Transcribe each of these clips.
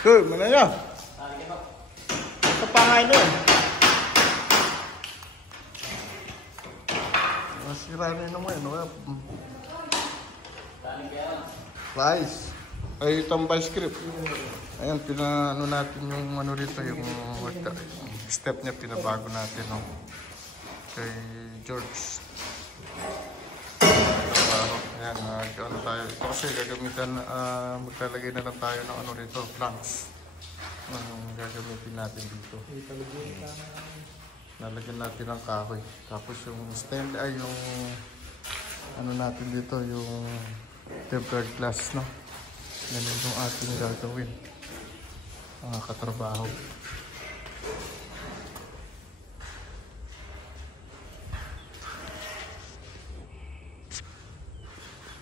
Sure, mana niya? Sa pangay nun. Masira na yun naman. Rice. Ay, tambay script. Ayan, pinano natin yung ano rito, yung step niya, pinabago natin, no? Kay George. Ayan, ano tayo. Ito kasi gagamitan, maglalagay na lang tayo ng ano rito, planks. Ang gagamitin natin dito. Lalagyan natin ng kahoy. Tapos yung stand, ay yung ano natin dito, yung tempered glass, no? Yan yung ating gagawin. Mga katrabaho.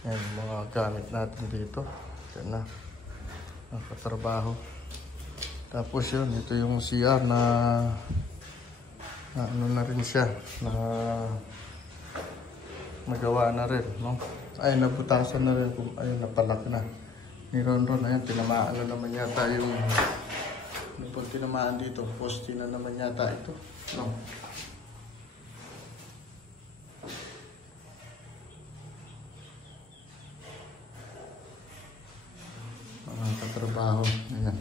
Yan, mga gamit natin dito. Yan na. Mga katrabaho. Tapos yun, ito yung CR na ano na rin siya. Na magawa na rin, no? Ay, nabutasan na rin. Ayun, napalak na. Ni Ronron, ayan, tinamaan na naman yata yung pag tinamaan dito, poste na naman yata ito, no? Mga katrabaho, ayan.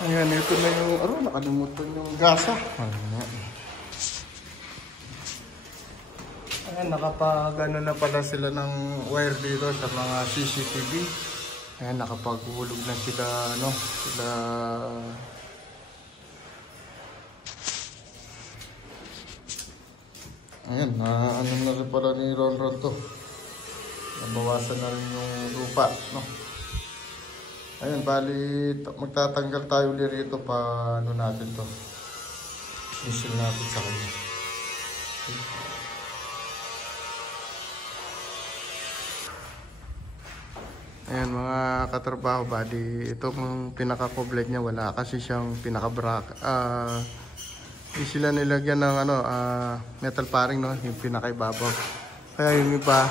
Ayan, ito na yung, nakalimutan yung gasa. Ayan, nakapag-ano na pala sila ng wire dito sa mga CCTV. Ayan, nakapaghulog na sila, ano, sila... Ayan, ano na rin pala ni Ronron to. Nabawasan na rin yung lupa, no? Ayun, bali, magtatanggal tayo ulit rito pa ano natin to. Isil natin sa kanya. Ayan mga katrabaho, bali, itong pinaka-coblet niya wala kasi siyang pinaka-bracket. Hindi sila nilagyan ng ano, metal paring, no? Yung pinaka-ibabaw. Kaya yung iba,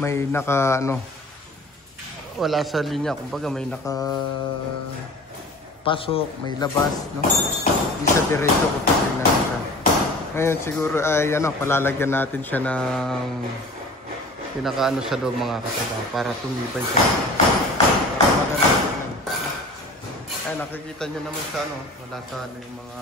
may naka, ano, wala sa linya, kumbaga may nakapasok, may labas, no? Isa diretso kung tingnan natin. Ngayon siguro ay ano, palalagyan natin siya ng pinakaano sa loob mga katrabaho para tumibay siya. Ay, nakikita nyo naman sa ano, wala sa ano yung mga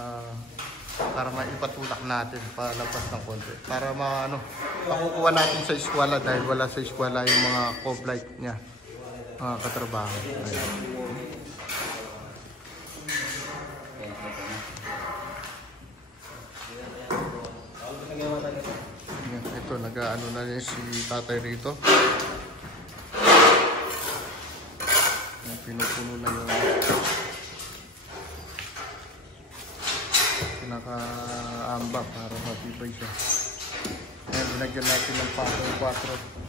para maipatulak natin palabas ng konti. Para makukuha natin sa eskwela dahil wala sa eskwela yung mga coblight niya. Mga katrabaho. Ayan. Ito, nag-ano na rin si tatay rito. Pinupuno na yung pinaka-amba para matibay siya. Ayan, binagyan natin ng 4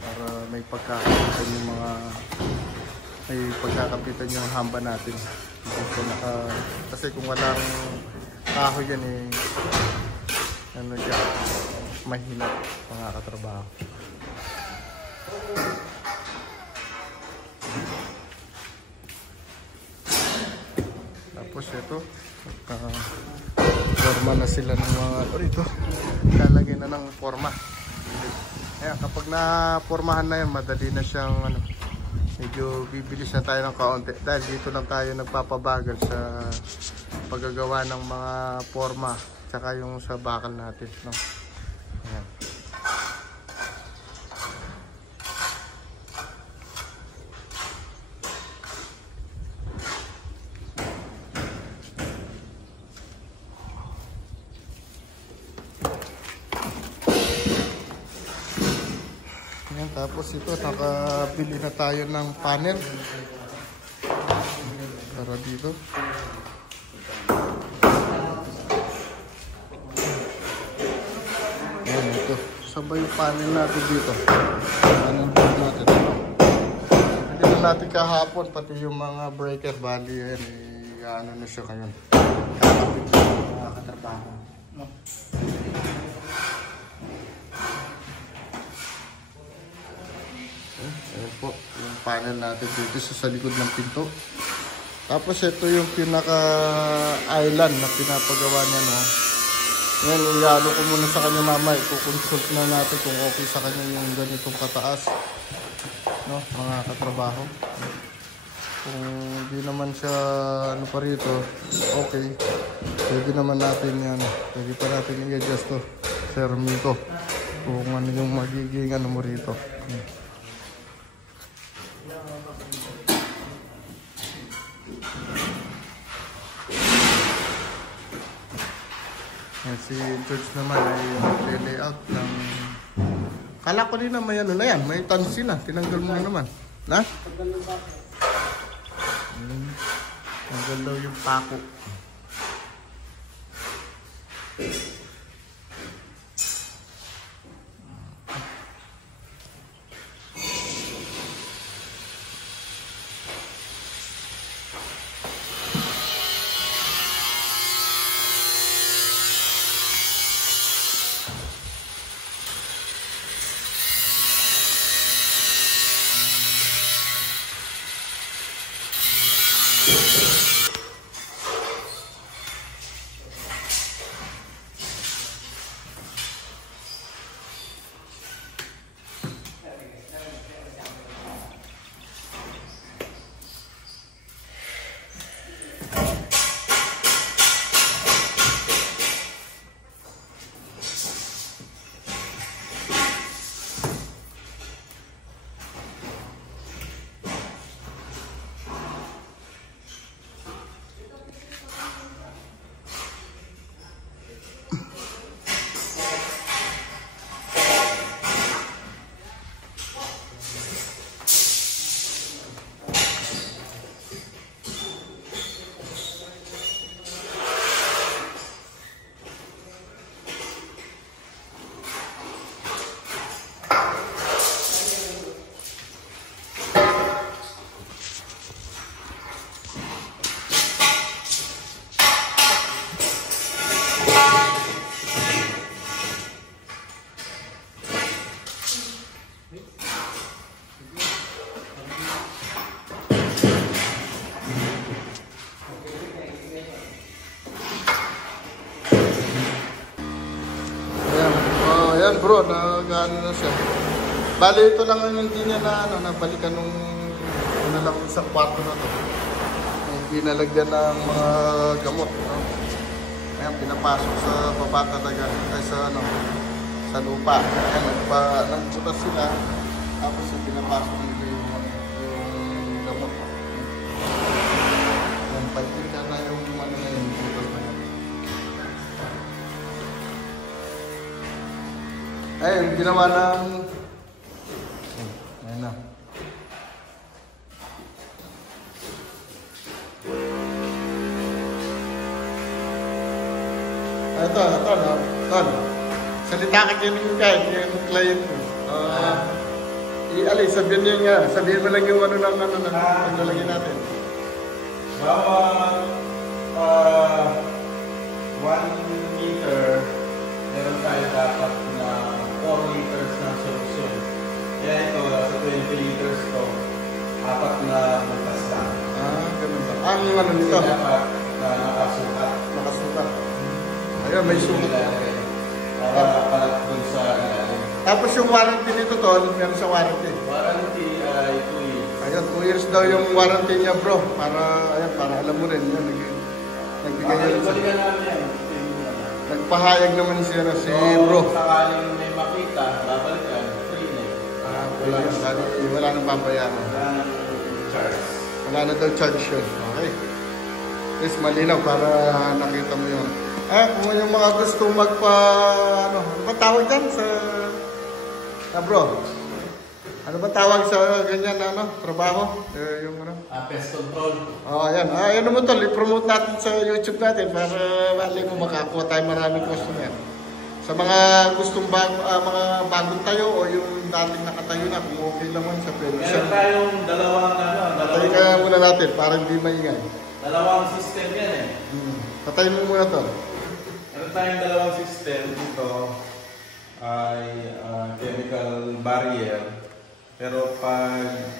para may pagkakapitan yung mga yung hamba natin. Kasi kung walang kahoy yan ano dyan, mahina mga katrabaho. Tapos ito, forma na sila ng mga rito. Lalagay na ng forma. Ayan, kapag na-formahan na yan, madali na siyang ano, medyo bibilis na tayo ng kaunti dahil dito lang tayo nagpapabagal sa paggagawa ng mga forma tsaka yung sa bakal natin, no? Ayan. Ayan, tapos ito, nakabili na tayo ng panel para dito. Ayan, ito. Sabay yung panel natin dito. Ayan. natin kahapon, pati yung mga breaker, bali yan, ano na siya ngayon. Kakapit yung mga katrabaho. No? Ayan po, yung panel natin dito sa likod ng pinto. Tapos ito yung pinaka-island na pinapagawa niya, no? Ngayon, iyalo ko muna sa kanya mamay. Kukonsult na natin kung okay sa kanya yung ganitong kataas. No, mga katrabaho. Kung hindi naman siya, ano pa rito, okay. Pwede naman natin yan. Pwede pa natin i-adjust to. Sir Miko. Kung ano yung magiging ano mo rito. Si George naman ay layout ng... Kala ko din na may ano na yan, may tansi na. Tinanggal mo na naman. Na? Tanggal daw yung pako. Ayan bro, nag-ano na siya. Bali ito lang ang hindi niya na ano, nabalikan nung una lang sa kwarto na to. Hindi nalagyan ng mga gamot. No? Ayan, pinapasok sa baba talaga ay sa ano, sa lupa. Ayan, nagbutas sila. Tapos yung pinapasok nila yung gamot. Ayan, pagkita na yung ano na yun. Ayun, ginawa ng... Ayun na. Ito, Ton. Salita ka kaya yung client mo. Sabihin niyo nga. Sabihin mo lang yung ano ng paglalagay natin. Bawat 1 meter, meron tayo dapat na 4 liters ng solusyon. Kaya ito, sa 20 liters ko, 4 na butas lang. Ganun ba? Ang ano nito? Dapat na nakasukat. Nakasukat. Ayun, may sukat. Para palat dun sa ilalim. Tapos yung warranty nito, Tol, meron sa warranty. Warranty ay 2 years. Ayun, 2 years daw yung warranty niya, bro. Para alam mo rin. Nagbigay yan. Balikan namin yan. Nagpahayag naman siya na si bro. Kung sakaling may makita, babalikan, free na. Wala nang babayaran. Wala nang charge. Wala na daw charge yun. Okay. Yes, malinaw para nakita mo yun. Kung yung mga gusto ano ba tawag dyan sa... bro? Ano ba tawag sa ganyan trabaho? Yung ano? Pest control. Ayan. Ano mo tol, i-promote natin sa YouTube natin para mali mo makakuha tayo maraming customer. Sa mga gustong mga bagong tayo o yung dating nakatayo na, kung okay naman siya, pwede siya. Meron tayong dalawang Patayin ka muna natin para hindi maingay. Dalawang system yan eh. Patayin mo muna to. Meron tayong dalawang system dito ay chemical barrier. Pero pag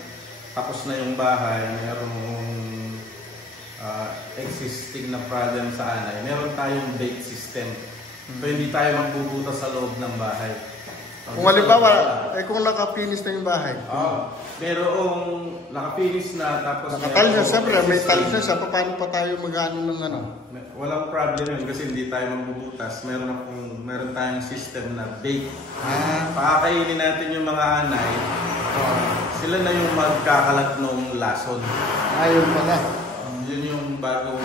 tapos na yung bahay, merong existing na problem sa anay, meron tayong bake system. So hindi tayo magbubutas sa loob ng bahay. Kung halimbawa, kung nakapinis na yung bahay. Merong nakapinis na tapos nakatalis na, siyempre may talis na siya, paano pa tayo mag-ano ng ano? Walang problem yun kasi hindi tayo magbubutas. Meron tayong system na bake. Pakakainin natin yung mga anay. Sila na yung magkakalat ng lason. Ayun pala. Yun yung bagong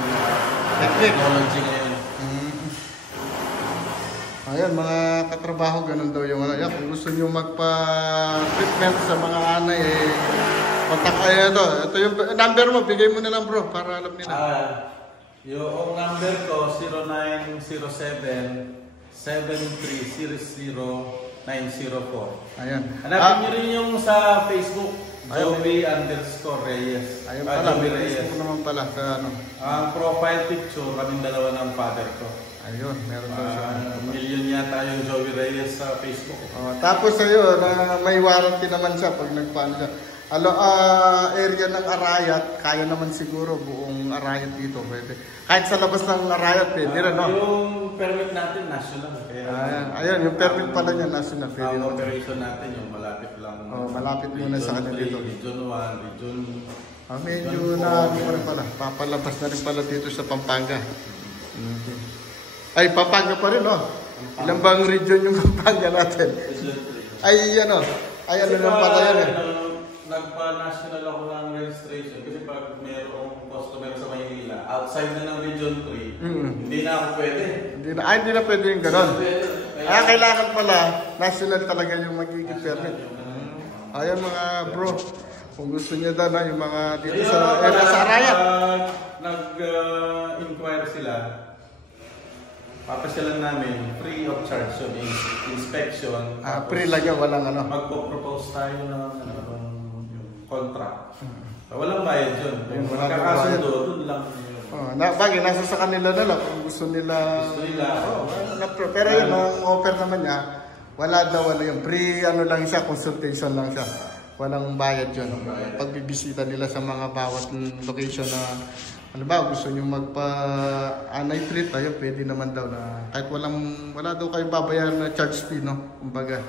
technology ngayon. Ayan, mga katrabaho, ganun daw yung ano. Yan, kung gusto nyo magpa-treatment sa mga anay, kontak kayo ito. Ito yung number mo, bigay mo na lang bro, para alam nila. Yung number ko, 0907-7300-904. Ayan. Hanapin nyo rin yung sa Facebook, Joey_Reyes. Ayun pala, Joey Reyes. Facebook naman pala. Ang profile picture, kaming dalawa ng father ko. Ayun, meron daw siya. Million yata yung Joey Reyes sa Facebook. Tapos ayun, may warranty naman siya pag nagpaano siya. Area ng Arayat, kaya naman siguro buong Arayat dito. Pwede. Kahit sa labas ng Arayat, pwede rin, no? Yung permit natin, national. Ayun, yung permit pala niya, national. Ang operation natin, yung malapit lang. Malapit muna sa kanila dito. Region 1, Region... medyo na rin pala. Papalabas na rin pala dito sa Pampanga. Ay, Pampanga pa rin, no? Ilang bang region yung Pampanga natin? Ay, ano lang pala yan eh. Nagpa-national ako ng registration kasi pag mayroong customer sa Maynila, outside na ng Region 3, hindi na ako pwede. Hindi na pwede yung gano'n. Kailangan pala, national talaga yung magiging permit. Ayan mga bro, kung gusto niyo daw na yung mga dito sa Arayat. Nag-inquire sila, papasyalan namin, free of charge yung inspection. Free lang yan, walang ano. Magpo-propose tayo ng contract. Walang bayad yun. Magkakasundo, doon lang yun. Bagay, nasa sa kanila na lang kung gusto nila. Pero yun, ang offer naman niya, wala yung free lang siya, consultation lang siya. Walang bayad yun. Pagbibisita nila sa mga bawat location na ano ba, gusto nyo magpa-anay treat, ayun, pwede naman daw na kahit wala daw kayong babayaran na charge fee, no? Kumbaga,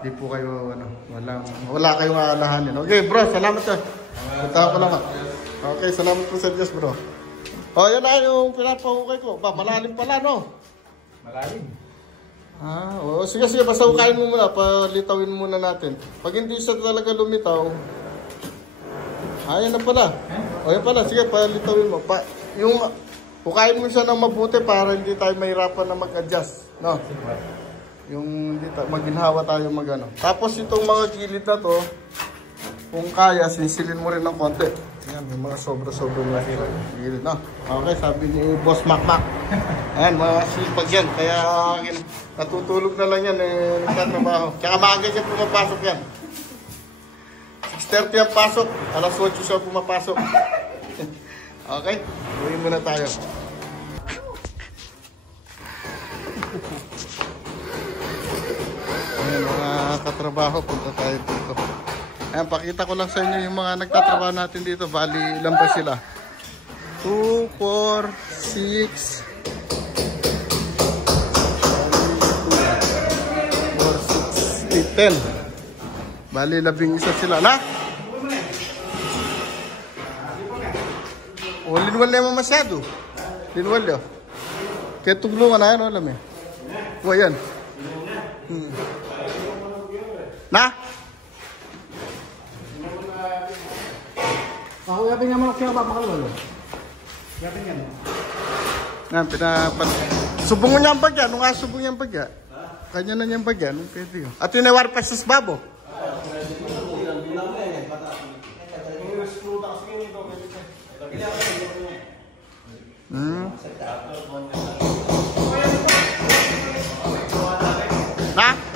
di po kayo, wala kayong aalahanin. Okay, bro, salamat ka. Punta ko lang. Okay, salamat po sa Diyos, bro. Yan na yung pinapahukay ko. Malalim pala, no? Malalim. Sige, basta hukayin mo muna, palitawin muna natin. Pag hindi siya talaga lumitaw, yan na pala. Yan pala, sige, palitawin mo. Yung hukayin mo siya ng mabuti para hindi tayo mahirapan na mag-adjust, no? Yung maginhawa tayo magano. Tapos itong mga gilid na to, kung kaya, sisilin mo rin ng konti. Ayan, may mga sobra-sobrang lahira. Gilid na. Okay, sabi ni Boss Macmac. Ayan, mga sipag yan. Kaya natutulog na lang yan, nagtatrabaho. Tsaka maaga siya pumapasok yan. 6:30 ang pasok. Alas 8 siya pumapasok. Okay, uwi muna tayo. Ayan, mga katrabaho, punta tayo dito. Ayan, pakita ko lang sa inyo yung mga nagtatrabaho natin dito. Bali, ilan ba sila? 2, 4, 6 8, 10. Bali, 11 sila. Na? Linwal na yung masyado. Linwal yun. Kaya tuglungan na yan, alam eh. Yan. Na? Yapin naman ako siya papakalwalo. Yapin yan. Subong mo niya ang bagya. Nung asubong niya ang bagya. Kanya na niya ang bagya. Nung pwede yun. At tinawar pa sa babo. Ha?